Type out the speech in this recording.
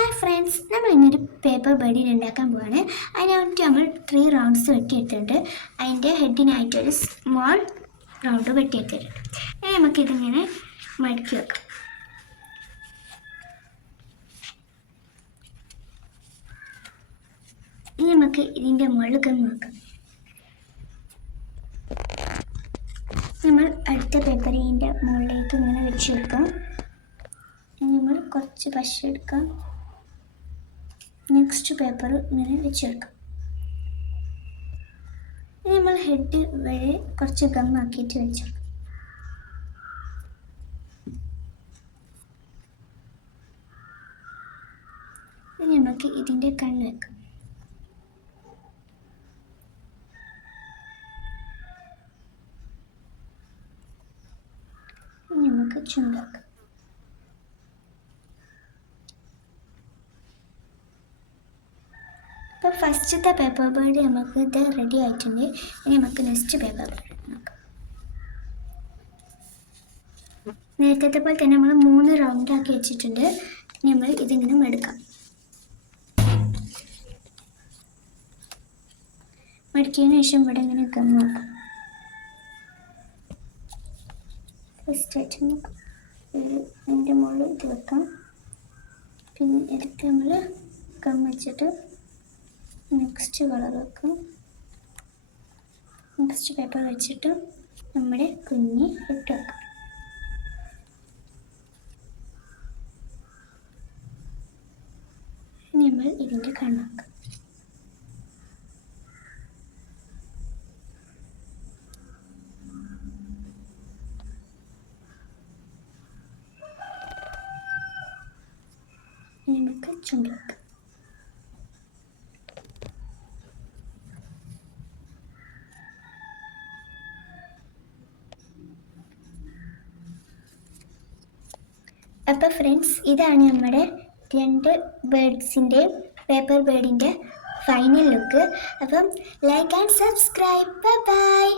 Hi friends, നമ്മൾ ഇന്നൊരു paper ബഡിൽ ഉണ്ടാക്കാൻ പോവാണ്. അതിനായിട്ട് നമ്മൾ 3 റൗണ്ട്സ് വെട്ടിയെടുത്തിട്ടുണ്ട്. അതിൻ്റെ ഹെഡിനായിട്ടൊരു സ്മോൾ റൗണ്ട് വെട്ടിയെടുത്തിട്ടുണ്ട്. ഇനി നമുക്കിതിങ്ങനെ മടക്കി വെക്കാം. ഇനി നമുക്ക് ഇതിൻ്റെ മുകളിൽ നോക്കാം. നമ്മൾ അടുത്ത പേപ്പർ ഇതിൻ്റെ മുകളിലേക്ക് ഇങ്ങനെ വെച്ച് കൊടുക്കാം. ഇനി നമ്മൾ കുറച്ച് പശ എടുക്കാം. നെക്സ്റ്റ് പേപ്പർ ഇങ്ങനെ വെച്ചെടുക്കാം. ഇനി നമ്മൾ ഹെഡ് വരെ കുറച്ച് ഗമ്മാക്കിയിട്ട് വെച്ചെടുക്കാം. ഇനി നമുക്ക് ഇതിൻ്റെ കണ്ണ് വെക്കാം. ഇനി നമുക്ക് ചുണ്ടാക്കാം. അപ്പോൾ ഫസ്റ്റത്തെ പേപ്പർ ബേർഡ് നമുക്ക് ഇത് റെഡി ആയിട്ടുണ്ട്. ഇനി നമുക്ക് നെക്സ്റ്റ് പേപ്പർ ബേർഡ് നോക്കാം. നേരത്തെ പോലെ തന്നെ നമ്മൾ 3 റൗണ്ട് ആക്കി വെച്ചിട്ടുണ്ട്. ഇനി നമ്മൾ ഇതിങ്ങനെ മടുക്കാം. മടുക്കിയതിന് ശേഷം ഇവിടെ ഇങ്ങനെ നോക്കാം. ഫസ്റ്റായിട്ട് നമുക്ക് അതിൻ്റെ മുകളിൽ ഇത് വെക്കാം. പിന്നെ എടുത്ത് നമ്മൾ ഗം വെച്ചിട്ട് നെക്സ്റ്റ് കളർ വെക്കും. നെക്സ്റ്റ് പേപ്പർ വെച്ചിട്ട് നമ്മുടെ കുഞ്ഞി ഇട്ട് വെക്കാം. ഇനി നമ്മൾ ഇതിൻ്റെ കണ്ണാക്കാം. നമുക്ക് ചുണ്ടാക്കാം. അപ്പോൾ ഫ്രണ്ട്സ്, ഇതാണ് നമ്മുടെ 2 ബേർഡ്സിൻ്റെ പേപ്പർ ബേർഡിൻ്റെ ഫൈനൽ ലുക്ക്. അപ്പം ലൈക്ക് ആൻഡ് സബ്സ്ക്രൈബ്. ബൈ.